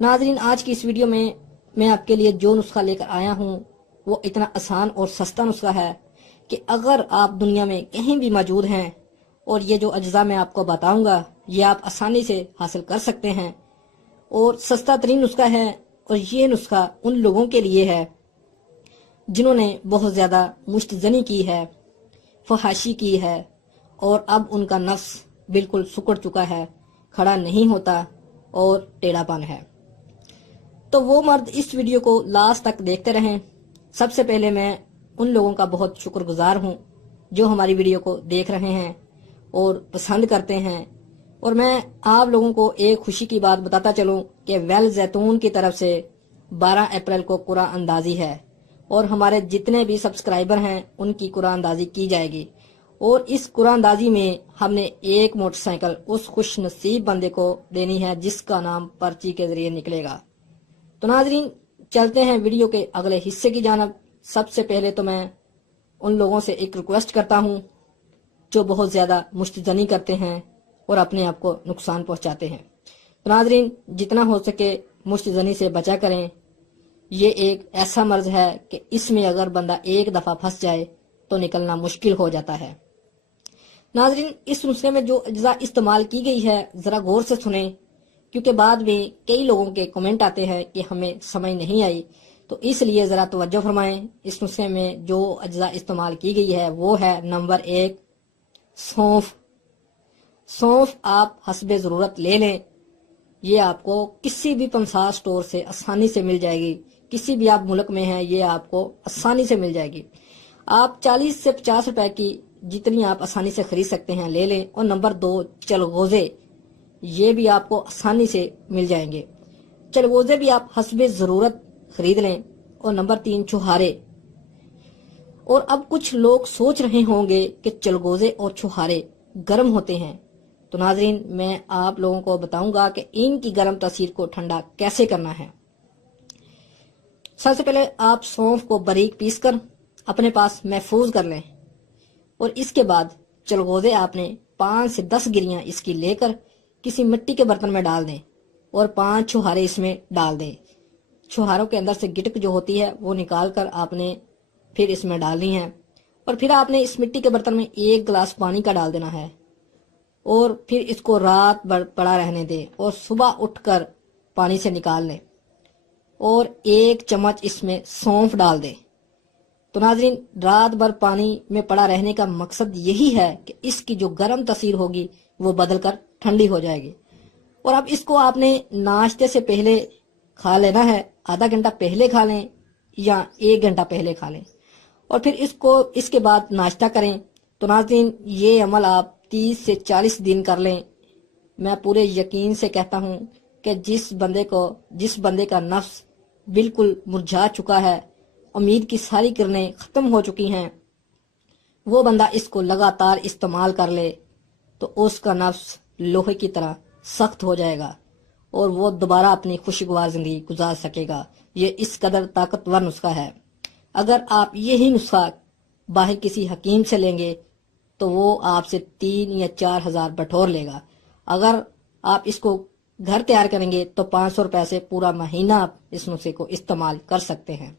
ناظرین، آج کی اس ویڈیو میں آپ کے لیے جو نسخہ لے کر آیا ہوں وہ اتنا آسان اور سستا نسخہ ہے کہ اگر آپ دنیا میں کہیں بھی موجود ہیں اور یہ جو اجزاء میں آپ کو بتاؤں گا یہ آپ آسانی سے حاصل کر سکتے ہیں، اور سستا ترین نسخہ ہے۔ اور یہ نسخہ ان لوگوں کے لیے ہے جنہوں نے بہت زیادہ مشت زنی کی ہے، فحاشی کی ہے، اور اب ان کا نفس بالکل سکڑ چکا ہے، کھڑا نہیں ہوتا اور ٹیڑھا پن ہے۔ تو وہ مرد اس ویڈیو کو لاسٹ تک دیکھتے رہیں۔ سب سے پہلے میں ان لوگوں کا بہت شکر گزار ہوں جو ہماری ویڈیو کو دیکھ رہے ہیں اور پسند کرتے ہیں، اور میں آپ لوگوں کو ایک خوشی کی بات بتاتا چلوں کہ ویل زیتون کی طرف سے 12 اپریل کو قرآن اندازی ہے، اور ہمارے جتنے بھی سبسکرائبر ہیں ان کی قرآن اندازی کی جائے گی، اور اس قرآن اندازی میں ہم نے ایک موٹر سائیکل اس خوش نصیب بندے کو دینی ہے جس کا نام پرچی کے ذریعے نکلے گا۔ تو ناظرین، چلتے ہیں ویڈیو کے اگلے حصے کی جانب۔ سب سے پہلے تو میں ان لوگوں سے ایک ریکویسٹ کرتا ہوں جو بہت زیادہ مشتزنی کرتے ہیں اور اپنے آپ کو نقصان پہنچاتے ہیں۔ تو ناظرین، جتنا ہو سکے مشتزنی سے بچا کریں۔ یہ ایک ایسا مرض ہے کہ اس میں اگر بندہ ایک دفعہ پھنس جائے تو نکلنا مشکل ہو جاتا ہے۔ ناظرین، اس نسخے میں جو اجزاء استعمال کی گئی ہے ذرا غور سے سنیں، کیونکہ بعد میں کئی لوگوں کے کمنٹ آتے ہیں کہ ہمیں سمجھ نہیں آئی، تو اس لیے ذرا توجہ فرمائیں۔ اس نسخے میں جو اجزاء استعمال کی گئی ہے وہ ہے نمبر 1 سونف۔ سونف آپ حسب ضرورت لے لیں، یہ آپ کو کسی بھی پنسار سٹور سے آسانی سے مل جائے گی، کسی بھی آپ ملک میں ہیں یہ آپ کو آسانی سے مل جائے گی۔ آپ 40 سے 50 روپے کی جتنی آپ آسانی سے خرید سکتے ہیں لے لیں۔ اور نمبر 2 چلغوزے، یہ بھی آپ کو آسانی سے مل جائیں گے، چلغوزے بھی آپ حسب ضرورت خرید لیں۔ اور نمبر 3 چھہارے۔ اور اب کچھ لوگ سوچ رہے ہوں گے کہ چلغوزے اور چھہارے گرم ہوتے ہیں، تو ناظرین میں آپ لوگوں کو بتاؤں گا کہ ان کی گرم تاثیر کو ٹھنڈا کیسے کرنا ہے۔ سب سے پہلے آپ سونف کو باریک پیس کر اپنے پاس محفوظ کر لیں، اور اس کے بعد چلغوزے آپ نے 5 سے 10 گریاں اس کی لے کر کسی مٹی کے برتن میں ڈال دیں، اور 5 چھہارے اس میں ڈال دیں۔ چھہاروں کے اندر سے گٹک جو ہوتی ہے وہ نکال کر آپ نے پھر اس میں ڈالنی ہے، اور پھر آپ نے اس مٹی کے برتن میں 1 گلاس پانی کا ڈال دینا ہے، اور پھر اس کو رات بھر پڑا رہنے دیں، اور صبح اٹھ کر پانی سے نکال لیں، اور 1 چمچ اس میں سونف ڈال دیں۔ تو ناظرین، رات بھر پانی میں پڑا رہنے کا مقصد یہی ہے کہ اس کی جو گرم تاثیر ہوگی وہ بدل کر ٹھنڈی ہو جائے گی، اور اب اس کو آپ نے ناشتے سے پہلے کھا لینا ہے، آدھا گھنٹہ پہلے کھا لیں یا 1 گھنٹہ پہلے کھا لیں، اور پھر اس کے بعد ناشتہ کریں۔ تو ناظرین، یہ عمل آپ 30 سے 40 دن کر لیں۔ میں پورے یقین سے کہتا ہوں کہ جس بندے کا نفس بالکل مرجھا چکا ہے، امید کی ساری کرنیں ختم ہو چکی ہیں، وہ بندہ اس کو لگاتار استعمال کر لے تو اس کا نفس لوہے کی طرح سخت ہو جائے گا، اور وہ دوبارہ اپنی خوشگوار زندگی گزار سکے گا۔ یہ اس قدر طاقتور نسخہ ہے۔ اگر آپ یہی نسخہ باہر کسی حکیم سے لیں گے تو وہ آپ سے 3 یا 4 ہزار بٹور لے گا۔ اگر آپ اس کو گھر تیار کریں گے تو 500 روپے سے پورا مہینہ آپ اس نسخے کو استعمال کر سکتے ہیں۔